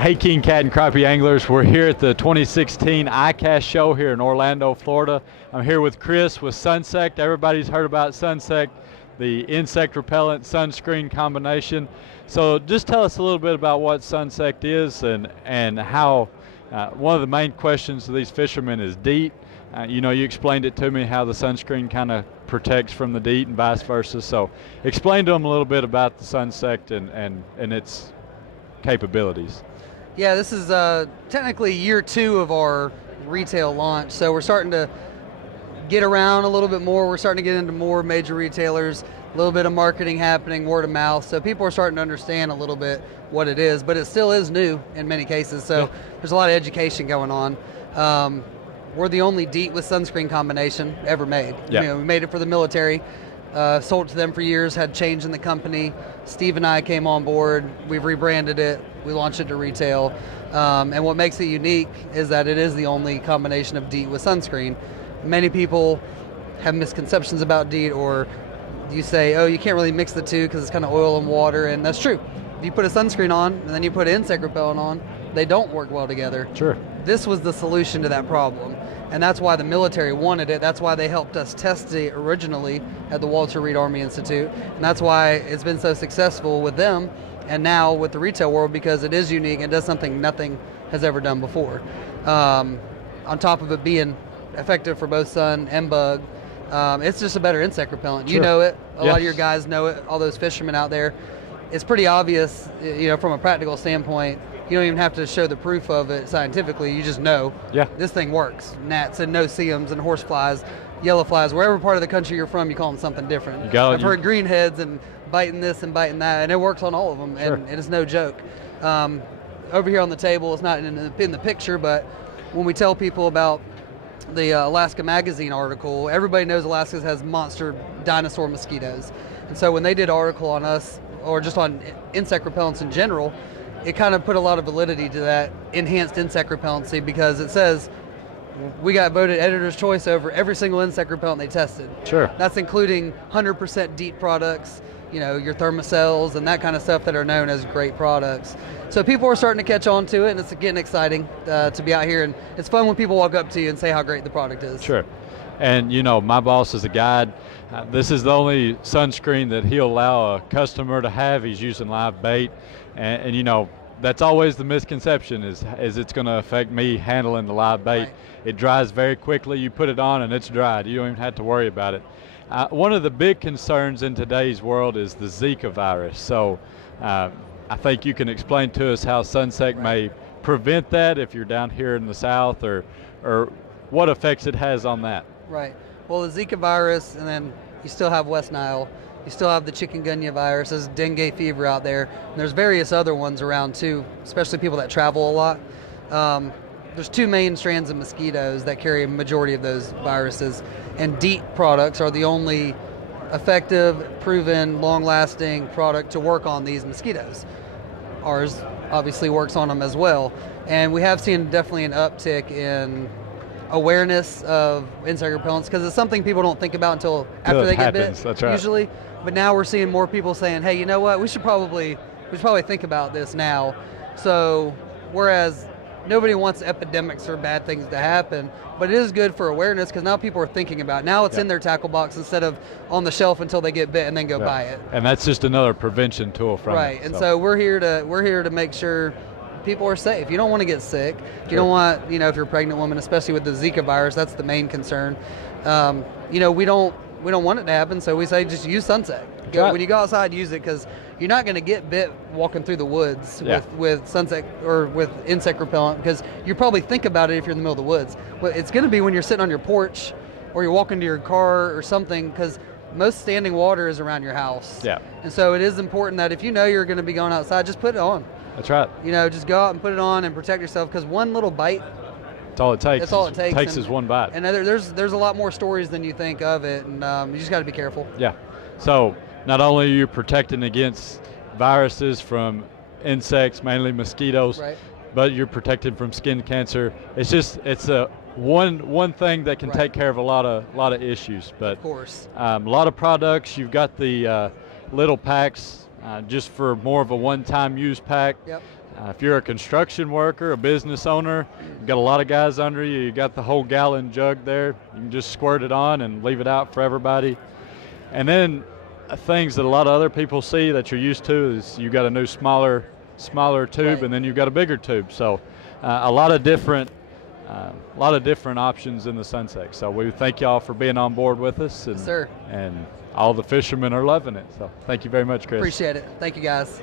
Hey, King Cat and Crappie Anglers. We're here at the 2016 ICAST show here in Orlando, Florida. I'm here with Chris with Sunsect. Everybody's heard about Sunsect, the insect repellent sunscreen combination. So just tell us a little bit about what Sunsect is and how one of the main questions of these fishermen is DEET. You know, you explained it to me how the sunscreen kind of protects from the DEET and vice versa. So explain to them a little bit about the Sunsect and its capabilities. Yeah, this is technically year 2 of our retail launch, so we're starting to get around a little bit more. We're starting to get into more major retailers, a little bit of marketing happening, word of mouth, so people are starting to understand a little bit what it is, but it still is new in many cases, so there's a lot of education going on. We're the only DEET with sunscreen combination ever made. Yeah. You know, we made it for the military, sold it to them for years, had change in the company. Steve and I came on board, we've rebranded it, we launched it to retail, and what makes it unique is that it is the only combination of DEET with sunscreen. Many people have misconceptions about DEET, or you say, oh, you can't really mix the two because it's kind of oil and water, and that's true. If you put a sunscreen on and then you put insect repellent on, they don't work well together. Sure. This was the solution to that problem, and that's why the military wanted it. That's why they helped us test it originally at the Walter Reed Army Institute, and that's why it's been so successful with them and now with the retail world, because it is unique and does something nothing has ever done before. On top of it being effective for both sun and bug, it's just a better insect repellent. Sure. You know it, a Yes. lot of your guys know it, all those fishermen out there. It's pretty obvious, you know, from a practical standpoint. You don't even have to show the proof of it scientifically, you just know this thing works. Gnats and no-see-ums and horseflies, yellow flies, wherever part of the country you're from, you call them something different. I've heard greenheads and biting this and biting that, and it works on all of them, Sure. and it's no joke. Over here on the table, it's not in the picture, but when we tell people about the Alaska Magazine article, everybody knows Alaska has monster dinosaur mosquitoes. And so when they did an article on us, or just on insect repellents in general, it kind of put a lot of validity to that enhanced insect repellency, because it says we got voted editor's choice over every single insect repellent they tested. Sure. That's including 100% DEET products, you know, your Thermacels and that kind of stuff that are known as great products. So people are starting to catch on to it, and it's getting exciting to be out here, and it's fun when people walk up to you and say how great the product is. Sure. And you know, my boss is a guide. This is the only sunscreen that he'll allow a customer to have. He's using live bait, and you know, that's always the misconception is it's going to affect me handling the live bait. Right. It dries very quickly. You put it on and it's dried. You don't even have to worry about it. One of the big concerns in today's world is the Zika virus. So I think you can explain to us how Sunsect may prevent that if you're down here in the South, or what effects it has on that. Right. Well, the Zika virus, and then you still have West Nile. You still have the chikungunya virus, there's dengue fever out there, and there's various other ones around too, especially people that travel a lot. There's 2 main strands of mosquitoes that carry a majority of those viruses, and DEET products are the only effective, proven, long-lasting product to work on these mosquitoes. Ours obviously works on them as well, and we have seen definitely an uptick in awareness of insect repellents, because it's something people don't think about until after they get bit. That's right. Usually, but now we're seeing more people saying, hey, you know what, we should probably think about this now. So whereas nobody wants epidemics or bad things to happen, but it is good for awareness, because now people are thinking about it. Now it's in their tackle box instead of on the shelf until they get bit and then go buy it. And that's just another prevention tool from right. And so we're here to make sure people are safe. You don't want to get sick. You don't want, you know, if you're a pregnant woman, especially with the Zika virus, that's the main concern. You know, we don't want it to happen, so we say just use Sunsect. When you go outside, use it, because you're not going to get bit walking through the woods with Sunsect or with insect repellent, because you probably think about it if you're in the middle of the woods. But it's going to be when you're sitting on your porch or you're walking to your car or something, because most standing water is around your house. Yeah. And so it is important that if you know you're going to be going outside, just put it on. That's right. You know, just go out and put it on and protect yourself, because one little bite, that's all it takes. That's all it takes. Is one bite. And there's a lot more stories than you think of it, and you just got to be careful. Yeah. So not only are you protecting against viruses from insects, mainly mosquitoes, but you're protected from skin cancer. It's a one thing that can take care of a lot of issues. But of course, a lot of products. You've got the little packs just for more of a one-time use pack. Yep. If you're a construction worker, a business owner, you got a lot of guys under you, you got the whole gallon jug there, you can just squirt it on and leave it out for everybody. And then things that a lot of other people see that you're used to is you got a new smaller tube, Right. and then you've got a bigger tube. So a lot of different options in the Sunsect. So we thank y'all for being on board with us, and, Yes, sir. and all the fishermen are loving it. So thank you very much, Chris. Appreciate it. Thank you, guys.